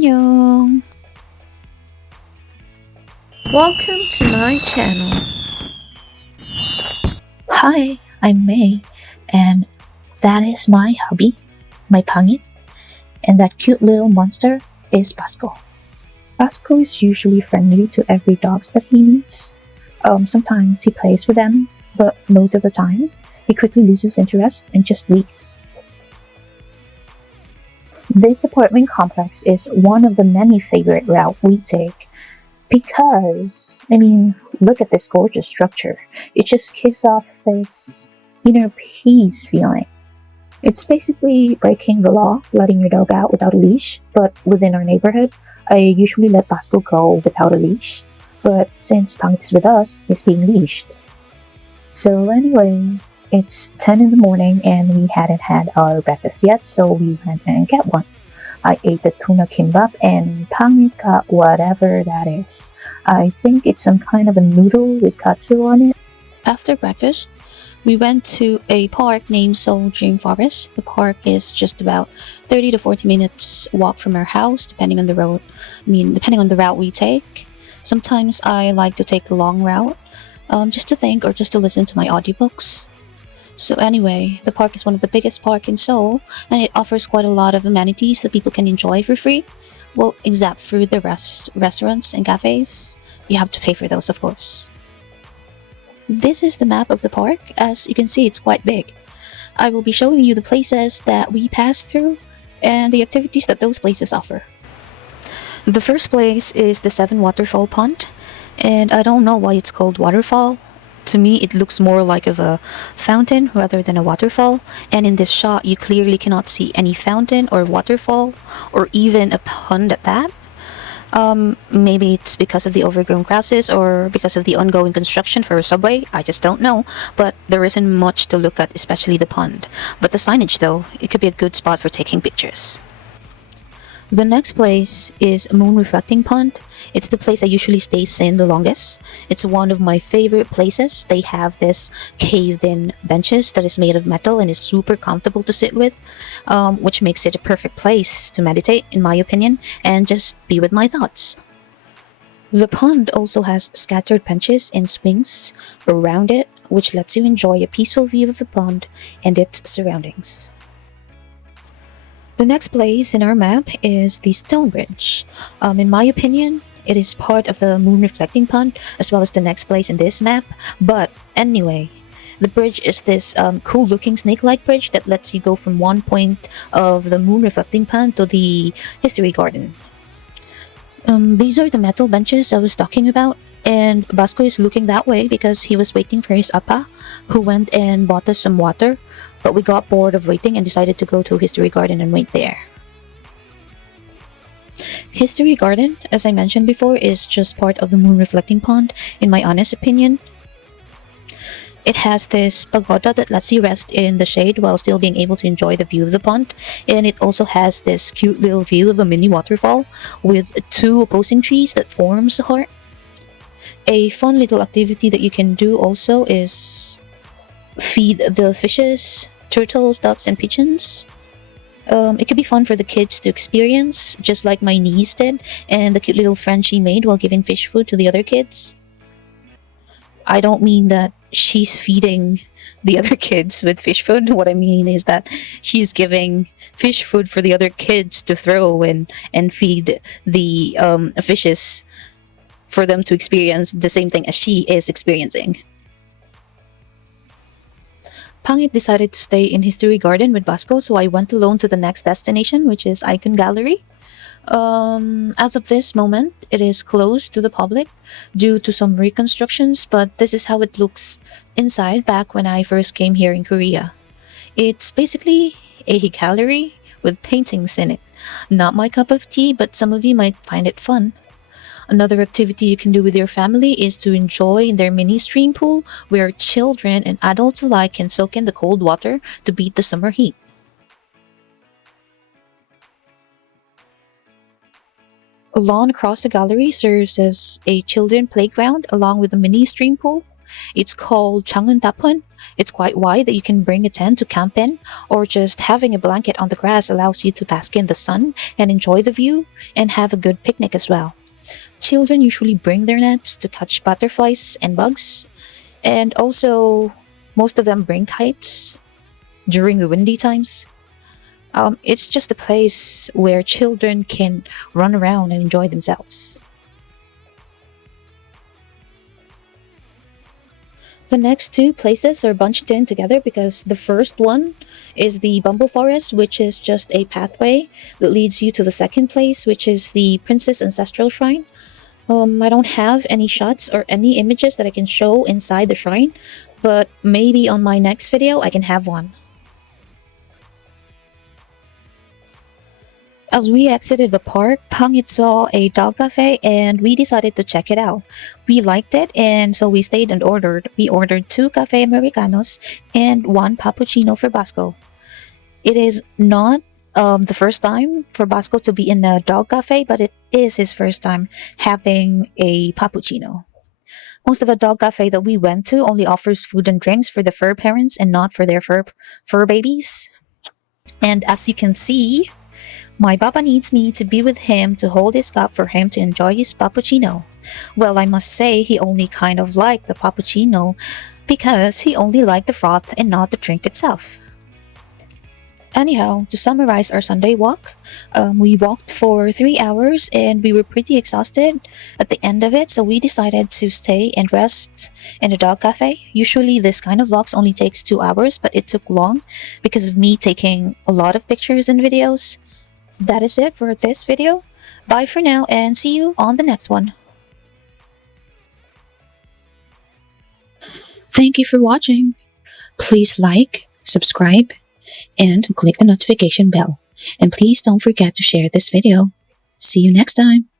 Annyeong! Welcome to my channel. Hi, I'm May, and that is my hubby, my pangit, and that cute little monster is Pasco. Pasco is usually friendly to every dogs that he meets. Sometimes he plays with them, but most of the time, he quickly loses interest and just leaves. This apartment complex is one of the many favorite route we take because, look at this gorgeous structure. It just gives off this inner peace feeling. It's basically breaking the law, letting your dog out without a leash, but within our neighborhood, I usually let Pasco go without a leash, but since Pangit is with us, he's being leashed. So anyway, it's 10 in the morning and we hadn't had our breakfast yet, so we went and get one. I ate the tuna kimbap and Pangit got whatever that is. I think it's some kind of a noodle with katsu on it. After breakfast, we went to a park named Seoul Dream Forest. The park is just about 30 to 40 minutes walk from our house, depending on the route we take. Sometimes I like to take the long route, just to think or just to listen to my audiobooks. So anyway, the park is one of the biggest park in Seoul, and it offers quite a lot of amenities that people can enjoy for free. Well, except for the restaurants and cafes. You have to pay for those, of course. This is the map of the park. As you can see, it's quite big. I will be showing you the places that we passed through and the activities that those places offer. The first place is the Seven Waterfall Pond, and I don't know why it's called waterfall. To me, it looks more like of a fountain rather than a waterfall, and in this shot, you clearly cannot see any fountain or waterfall, or even a pond at that. Maybe it's because of the overgrown grasses or because of the ongoing construction for a subway. I just don't know, but there isn't much to look at, especially the pond. But the signage, though, it could be a good spot for taking pictures. The next place is Moon Reflecting Pond. It's the place I usually stay in the longest. It's one of my favorite places. They have this caved-in benches that is made of metal and is super comfortable to sit with, which makes it a perfect place to meditate, in my opinion, and just be with my thoughts. The pond also has scattered benches and swings around it, which lets you enjoy a peaceful view of the pond and its surroundings. The next place in our map is the Stone Bridge. In my opinion, it is part of the Moon Reflecting Pond as well as the next place in this map. But anyway, the bridge is this cool looking snake-like bridge that lets you go from one point of the Moon Reflecting Pond to the History Garden. These are the metal benches I was talking about. And Basco is looking that way because he was waiting for his appa, who went and bought us some water, but we got bored of waiting and decided to go to History Garden and wait there. History Garden, as I mentioned before, is just part of the Moon Reflecting Pond, in my honest opinion. It has this pagoda that lets you rest in the shade while still being able to enjoy the view of the pond, and it also has this cute little view of a mini waterfall with two opposing trees that forms a heart. A fun little activity that you can do also is feed the fishes, turtles, ducks, and pigeons. It could be fun for the kids to experience, just like my niece did, and the cute little friend she made while giving fish food to the other kids. I don't mean that she's feeding the other kids with fish food. What I mean is that she's giving fish food for the other kids to throw and feed the fishes for them to experience the same thing as she is experiencing. Pangit decided to stay in History Garden with Basco, so I went alone to the next destination, which is Icon Gallery. As of this moment, it is closed to the public due to some reconstructions, but this is how it looks inside back when I first came here in Korea. It's basically a gallery with paintings in it. Not my cup of tea, but some of you might find it fun. Another activity you can do with your family is to enjoy their mini stream pool where children and adults alike can soak in the cold water to beat the summer heat. A lawn across the gallery serves as a children playground along with a mini stream pool. It's called Changun. It's quite wide that you can bring a tent to camp in, or just having a blanket on the grass allows you to bask in the sun and enjoy the view and have a good picnic as well. Children usually bring their nets to catch butterflies and bugs, and also most of them bring kites during the windy times. It's just a place where children can run around and enjoy themselves. The next two places are bunched in together because the first one is the Bumble Forest, which is just a pathway that leads you to the second place, which is the Princess Ancestral Shrine. I don't have any shots or any images that I can show inside the shrine, but maybe on my next video I can have one. As we exited the park, Pangit saw a dog cafe and we decided to check it out. We liked it and so we stayed and ordered. We ordered 2 cafe Americanos and 1 cappuccino for Basco. It is not the first time for Basco to be in a dog cafe, but it is his first time having a cappuccino. Most of the dog cafe that we went to only offers food and drinks for the fur parents and not for their fur babies. And as you can see, my papa needs me to be with him to hold his cup for him to enjoy his cappuccino. Well, I must say he only kind of liked the cappuccino because he only liked the froth and not the drink itself. Anyhow, to summarize our Sunday walk, we walked for 3 hours and we were pretty exhausted at the end of it, so we decided to stay and rest in a dog cafe. Usually, this kind of walks only takes 2 hours, but it took long because of me taking a lot of pictures and videos. That is it for this video. Bye for now and see you on the next one. Thank you for watching. Please like, subscribe, and click the notification bell. And please don't forget to share this video. See you next time.